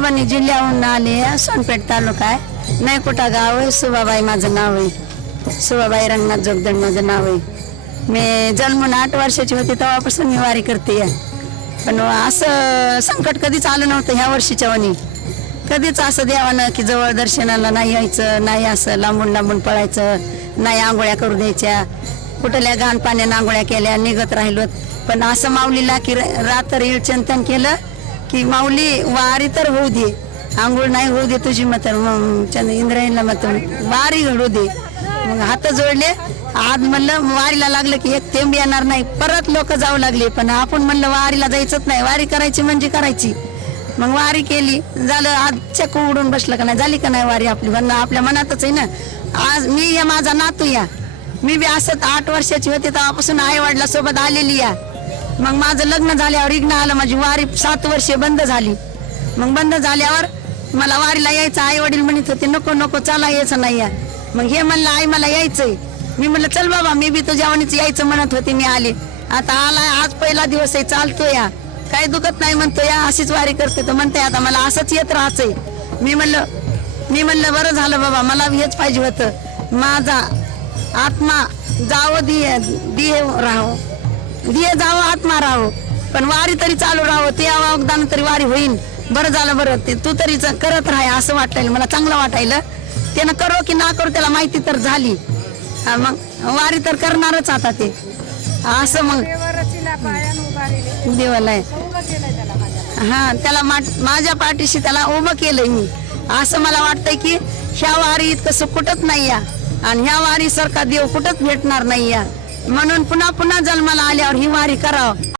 परभणी जिल्ह्याहून आले, सोनपेठ तालुका आहे, नयकुटा गाव आहे. सुभाबाई माझं नाव आहे, सुभाबाई रंगनाथ जोगदंड माझं नाव आहे. मी जन्मून 8 वर्षाची होती तेव्हापासून मी वारी करते. पण असं संकट कधीच आलं नव्हतं ह्या वर्षीच्या वनी. कधीच असं देवानं की जवळ दर्शनाला नाही यायचं, नाही असं लांबून लांबून पळायचं, नाही आंघोळ्या करू द्यायच्या, कुठल्या घाण पाण्यानं आंघोळ्या केल्या, निघत राहिलो. पण असं माऊलीला की रात्र येळ चिंतन केलं की माऊली वारी तर होऊ दे, आंघोळ नाही होऊ दे तुझी मत इंद्रायणीला मत वारी घडू दे. मग हात जोडले. आज म्हणलं वारीला लागलं की एक थेंब येणार नाही. परत लोक जाऊ लागले. पण आपण म्हणलं वारीला जायचंच नाही, वारी करायची म्हणजे करायची. मग वारी केली, झालं. आज चक्क उडून बसलं का नाही, झाली का नाही वारी आपली. म्हणणं आपल्या मनातच आहे ना. आज मी या माझा नातू या, मी बी असं 8 वर्षाची होते तेव्हापासून आई वडिलांसोबत आलेली या. मग माझं लग्न झाल्यावर इग्न आलं, माझी वारी 7 वर्षे बंद झाली. मग बंद झाल्यावर मला वारीला यायचं, आई वडील म्हणत होते नको नको चला यायचं नाही या. मग हे म्हणलं आई मला यायचंय. मी म्हणलं चल बाबा, मी बी तुझ्या वणीच यायचं म्हणत होते. मी आले, आता आलाय, आज पहिला दिवस आहे, चालतो या, काही दुखत नाही म्हणतो या, अशीच वारी करते. तर म्हणते आता मला असंच येत राहायचंय. मी म्हणलं बरं झालं बाबा, मला हेच पाहिजे होतं. माझा आत्मा जावं दिये राहो, दिये जावं आत्मा राहो, पण वारी तरी चालू राहावं, ते अवदान तरी वारी होईल. बरं झालं, बरं ते तू तरी करत राहा असं वाटायला मला, चांगलं वाटायला. त्यानं करो की ना करो त्याला माहिती तर झाली. मग वारी तर करणारच आता ते असं. मग देवाला हा त्याला माझ्या पाठीशी त्याला उभं केलंय मी. असं मला वाटतंय की ह्या वारी इतकं सुख कुठंच नाही या, आणि ह्या वारी सारखा देव कुठंच भेटणार नाही या. म्हणून पुन्हा पुन्हा जन्माला आल्यावर ही वारी करावं.